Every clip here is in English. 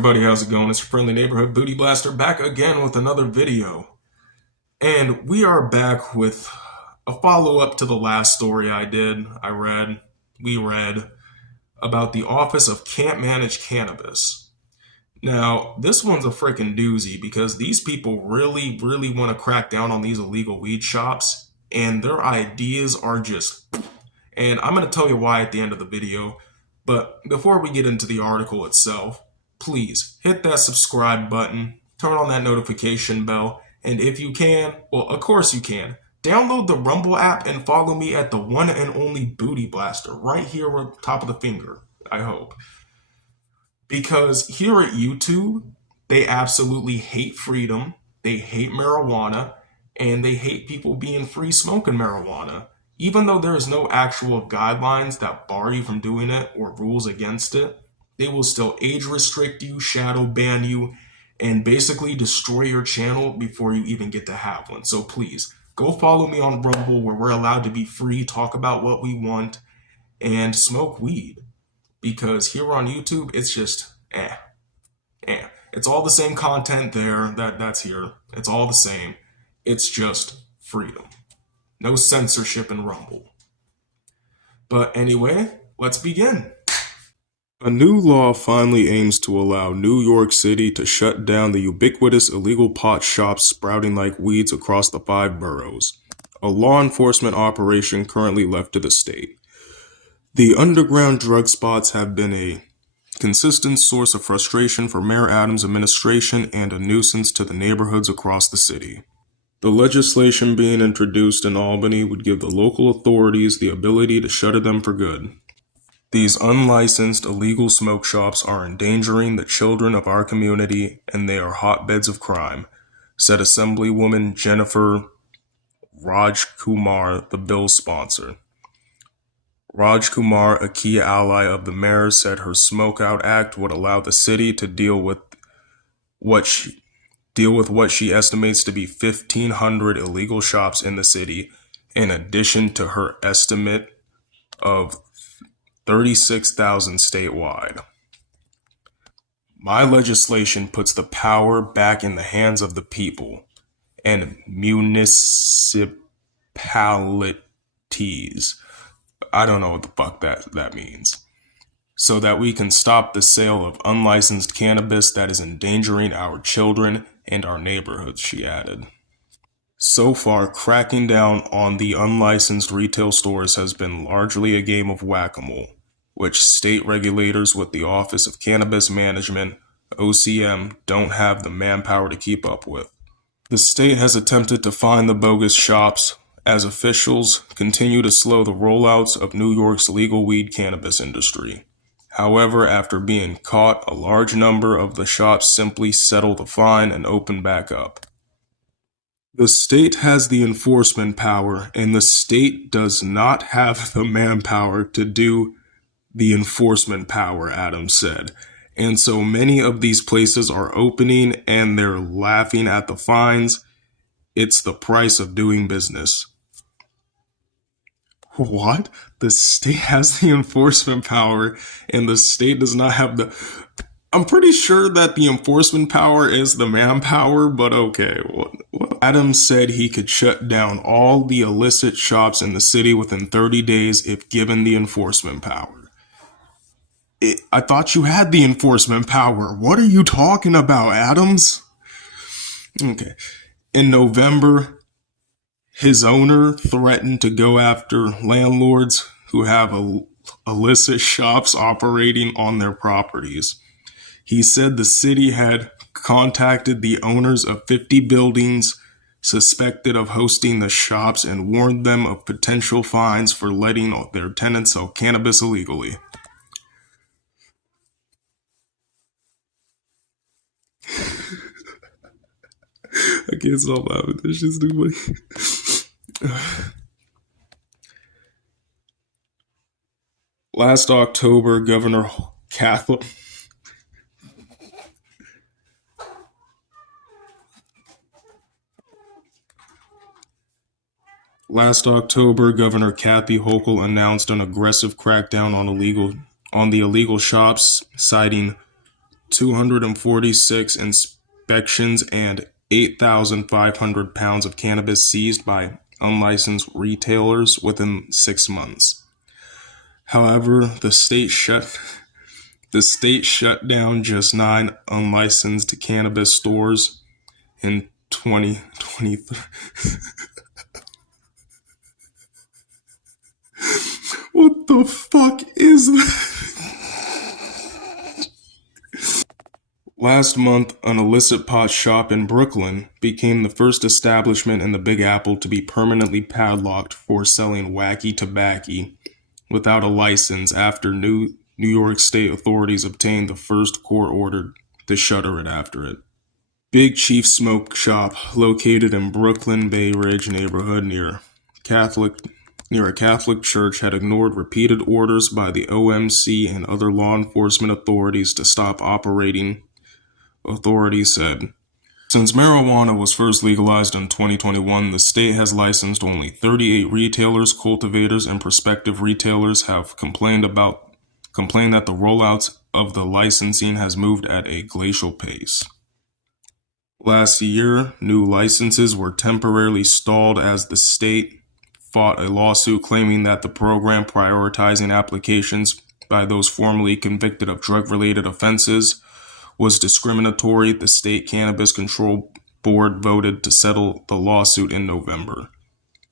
everybody, how's it going? It's your friendly neighborhood Booty Blaster back again with another video. And we are back with a follow-up to the last story we read about the Office of Can't Manage Cannabis. Now, this one's a freaking doozy because these people really want to crack down on these illegal weed shops, and their ideas are just... And I'm going to tell you why at the end of the video, but before we get into the article itself, please hit that subscribe button, turn on that notification bell, and if you can, well, of course you can, download the Rumble app and follow me at the one and only Booty Blaster right here on top of the finger, I hope. Because here at YouTube, they absolutely hate freedom, they hate marijuana, and they hate people being free smoking marijuana. Even though there is no actual guidelines that bar you from doing it or rules against it, they will still age restrict you, shadow ban you, and basically destroy your channel before you even get to have one. So please, go follow me on Rumble where we're allowed to be free, talk about what we want, and smoke weed. Because here on YouTube, it's just, It's all the same content there that's here. It's all the same. It's just freedom. No censorship in Rumble. But anyway, let's begin. A new law finally aims to allow New York City to shut down the ubiquitous illegal pot shops sprouting like weeds across the 5 boroughs, a law enforcement operation currently left to the state. The underground drug spots have been a consistent source of frustration for Mayor Adams' administration and a nuisance to the neighborhoods across the city. The legislation being introduced in Albany would give the local authorities the ability to shutter them for good. These unlicensed illegal smoke shops are endangering the children of our community, and they are hotbeds of crime, said Assemblywoman Jennifer Rajkumar, the bill's sponsor. Rajkumar, a key ally of the mayor, said her Smoke Out Act would allow the city to deal with what she estimates to be 1,500 illegal shops in the city, in addition to her estimate of 36,000 statewide. My legislation puts the power back in the hands of the people and municipalities. I don't know what the fuck that means. So that we can stop the sale of unlicensed cannabis that is endangering our children and our neighborhoods, she added. So far, cracking down on the unlicensed retail stores has been largely a game of whack-a-mole, which state regulators with the Office of Cannabis Management, OCM, don't have the manpower to keep up with. The state has attempted to find the bogus shops as officials continue to slow the rollouts of New York's legal weed cannabis industry. However, after being caught, a large number of the shops simply settle the fine and open back up. The state has the enforcement power, and the state does not have the manpower to do the enforcement power, Adams said. And so many of these places are opening and they're laughing at the fines. It's the price of doing business. What? The state has the enforcement power and the state does not have the... I'm pretty sure that the enforcement power is the manpower, but okay. Well, Adams said he could shut down all the illicit shops in the city within 30 days if given the enforcement power. I thought you had the enforcement power. What are you talking about, Adams? Okay. In November, his owner threatened to go after landlords who have illicit shops operating on their properties. He said the city had contacted the owners of 50 buildings suspected of hosting the shops and warned them of potential fines for letting their tenants sell cannabis illegally. I can't stop laughing. This shit's too funny. Last October, Governor Kathy Hochul announced an aggressive crackdown on the illegal shops, citing 246 inspections, and 8,500 pounds of cannabis seized by unlicensed retailers within 6 months. However, the state shut down just 9 unlicensed cannabis stores in 2023. What the fuck is that? Last month, an illicit pot shop in Brooklyn became the first establishment in the Big Apple to be permanently padlocked for selling wacky tobacco without a license after New York State authorities obtained the first court order to shutter it after it. Big Chief Smoke Shop, located in Brooklyn Bay Ridge neighborhood near a Catholic church, had ignored repeated orders by the OMC and other law enforcement authorities to stop operating, authorities said. Since marijuana was first legalized in 2021, the state has licensed only 38 retailers. Cultivators and prospective retailers have complained that the rollout of the licensing has moved at a glacial pace. Last year, new licenses were temporarily stalled as the state fought a lawsuit claiming that the program, prioritizing applications by those formerly convicted of drug-related offenses, was discriminatory. The State Cannabis Control Board voted to settle the lawsuit in November.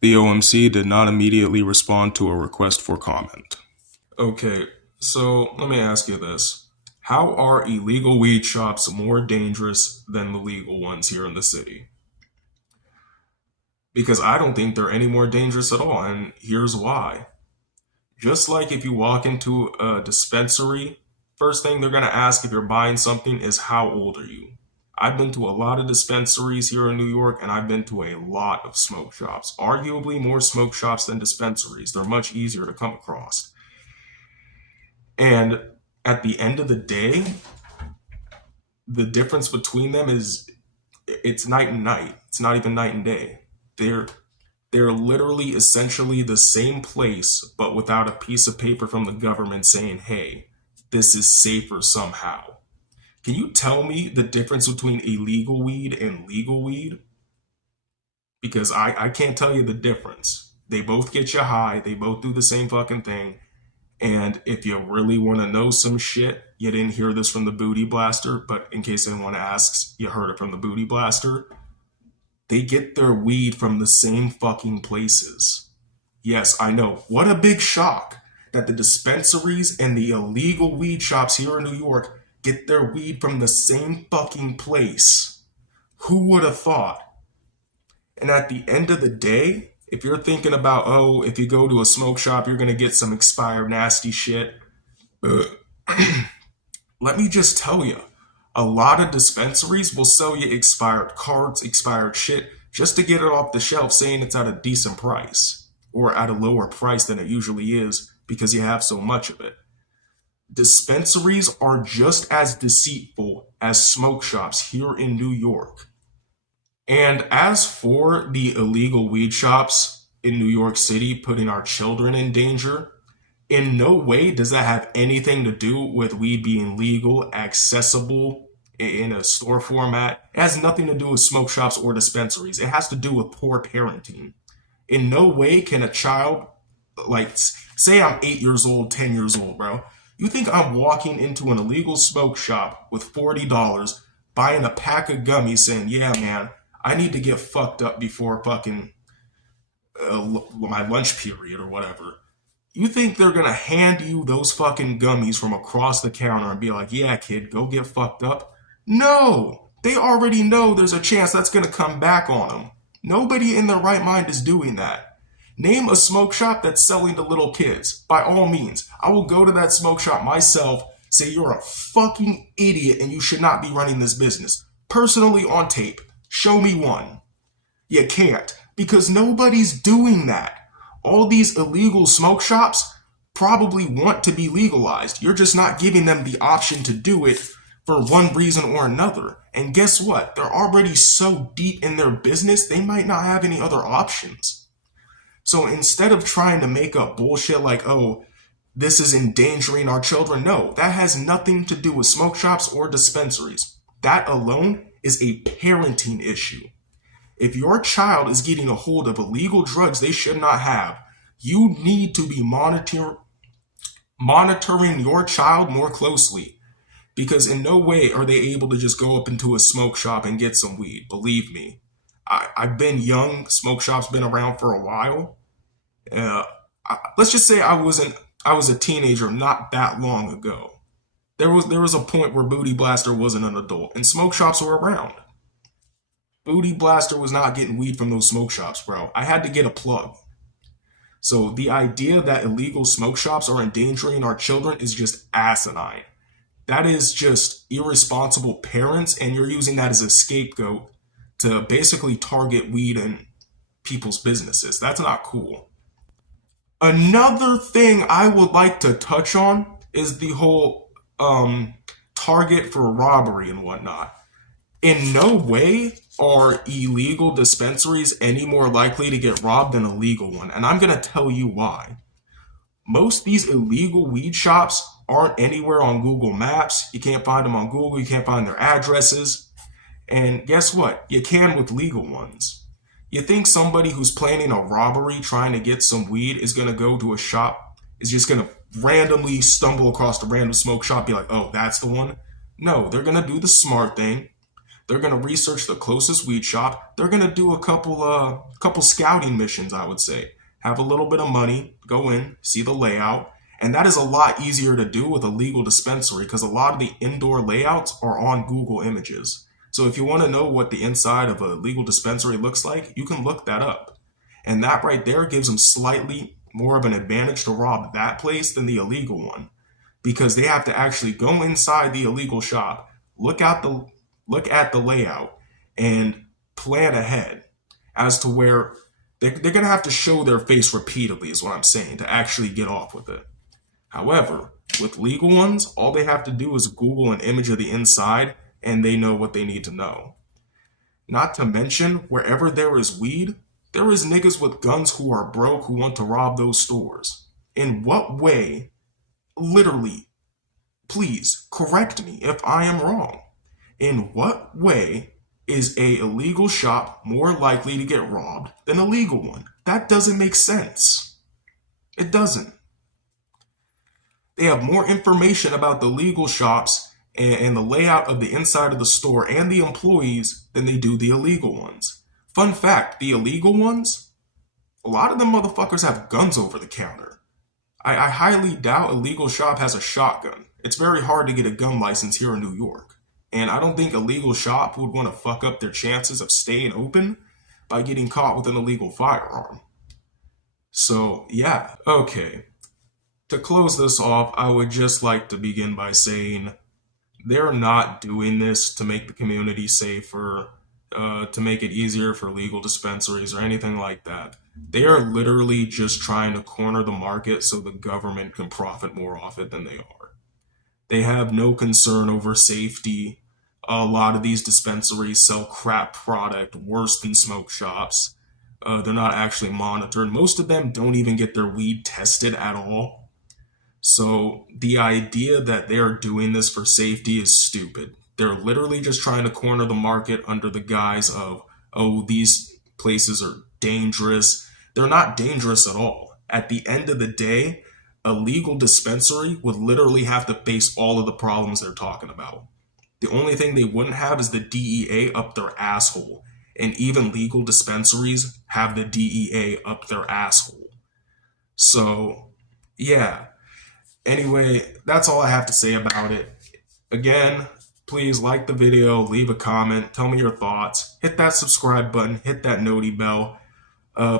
The OMC did not immediately respond to a request for comment. Okay, so let me ask you this. How are illegal weed shops more dangerous than the legal ones here in the city? Because I don't think they're any more dangerous at all, and here's why. Just like if you walk into a dispensary, first thing they're going to ask if you're buying something is how old are you? I've been to a lot of dispensaries here in New York, and I've been to a lot of smoke shops. Arguably more smoke shops than dispensaries. They're much easier to come across. And at the end of the day, the difference between them is it's night and night. It's not even night and day. They're literally essentially the same place, but without a piece of paper from the government saying, hey, this is safer somehow. Can you tell me the difference between illegal weed and legal weed? Because I can't tell you the difference. They both get you high. They both do the same fucking thing. And if you really want to know some shit, you didn't hear this from the Booty Blaster, but in case anyone asks, you heard it from the Booty Blaster. They get their weed from the same fucking places. Yes, I know. What a big shock that the dispensaries and the illegal weed shops here in New York get their weed from the same fucking place. Who would have thought? And at the end of the day, if you're thinking about, oh, if you go to a smoke shop, you're going to get some expired nasty shit. Let me just tell you, a lot of dispensaries will sell you expired cards, expired shit, just to get it off the shelf saying it's at a decent price or at a lower price than it usually is because you have so much of it. Dispensaries are just as deceitful as smoke shops here in New York. And as for the illegal weed shops in New York City putting our children in danger, in no way does that have anything to do with weed being legal, accessible in a store format. It has nothing to do with smoke shops or dispensaries. It has to do with poor parenting. In no way can a child, like, say I'm 8 years old, 10 years old, bro. You think I'm walking into an illegal smoke shop with $40, buying a pack of gummies saying, yeah, man, I need to get fucked up before fucking my lunch period or whatever. You think they're going to hand you those fucking gummies from across the counter and be like, yeah, kid, go get fucked up? No, they already know there's a chance that's going to come back on them. Nobody in their right mind is doing that. Name a smoke shop that's selling to little kids. By all means, I will go to that smoke shop myself, say you're a fucking idiot and you should not be running this business. Personally on tape, show me one. You can't, because nobody's doing that. All these illegal smoke shops probably want to be legalized. You're just not giving them the option to do it for one reason or another. And guess what? They're already so deep in their business, they might not have any other options. So instead of trying to make up bullshit like, oh, this is endangering our children. No, that has nothing to do with smoke shops or dispensaries. That alone is a parenting issue. If your child is getting a hold of illegal drugs they should not have, you need to be monitoring your child more closely, because in no way are they able to just go up into a smoke shop and get some weed. Believe me, I've been young. Smoke shops been around for a while. Let's just say I was a teenager not that long ago. There was a point where Booty Blaster wasn't an adult and smoke shops were around. Booty Blaster was not getting weed from those smoke shops, bro. I had to get a plug. So the idea that illegal smoke shops are endangering our children is just asinine. That is just irresponsible parents, and you're using that as a scapegoat to basically target weed in people's businesses. That's not cool. Another thing I would like to touch on is the whole target for robbery and whatnot. In no way are illegal dispensaries any more likely to get robbed than a legal one, and I'm going to tell you why. Most of these illegal weed shops aren't anywhere on Google Maps. You can't find them on Google. You can't find their addresses. And guess what? You can with legal ones. You think somebody who's planning a robbery trying to get some weed is going to go to a shop, is just going to randomly stumble across a random smoke shop, be like, oh, that's the one? No, they're going to do the smart thing. They're going to research the closest weed shop. They're going to do a couple scouting missions, I would say. Have a little bit of money, go in, see the layout. And that is a lot easier to do with a legal dispensary because a lot of the indoor layouts are on Google Images. So if you want to know what the inside of a legal dispensary looks like, you can look that up. And that right there gives them slightly more of an advantage to rob that place than the illegal one, because they have to actually go inside the illegal shop, look at the layout, and plan ahead as to where they're going to have to show their face repeatedly, is what I'm saying, to actually get off with it. However, with legal ones, all they have to do is Google an image of the inside, and they know what they need to know. Not to mention, wherever there is weed, there is niggas with guns who are broke who want to rob those stores. In what way, literally, please correct me if I am wrong, in what way is a illegal shop more likely to get robbed than a legal one? That doesn't make sense. It doesn't. They have more information about the legal shops and the layout of the inside of the store and the employees than they do the illegal ones. Fun fact, the illegal ones, a lot of them motherfuckers have guns over the counter. I highly doubt a legal shop has a shotgun. It's very hard to get a gun license here in New York. And I don't think a legal shop would want to fuck up their chances of staying open by getting caught with an illegal firearm. So, yeah, okay. To close this off, I would just like to begin by saying they're not doing this to make the community safer, to make it easier for legal dispensaries or anything like that. They are literally just trying to corner the market so the government can profit more off it than they are. They have no concern over safety. A lot of these dispensaries sell crap product worse than smoke shops. They're not actually monitored. Most of them don't even get their weed tested at all. So the idea that they're doing this for safety is stupid. They're literally just trying to corner the market under the guise of, oh, these places are dangerous. They're not dangerous at all. At the end of the day, a legal dispensary would literally have to face all of the problems they're talking about. The only thing they wouldn't have is the DEA up their asshole. And even legal dispensaries have the DEA up their asshole. So, yeah. Anyway, that's all I have to say about it. Again, please like the video, leave a comment, tell me your thoughts, hit that subscribe button, hit that noti bell.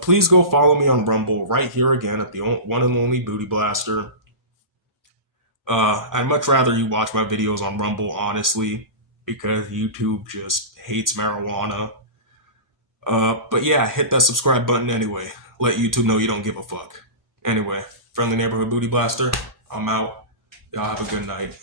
Please go follow me on Rumble right here again at the one and only Booty Blaster. I'd much rather you watch my videos on Rumble, honestly, because YouTube just hates marijuana. But yeah, hit that subscribe button anyway. Let YouTube know you don't give a fuck. Anyway, friendly neighborhood Booty Blaster, I'm out. Y'all have a good night.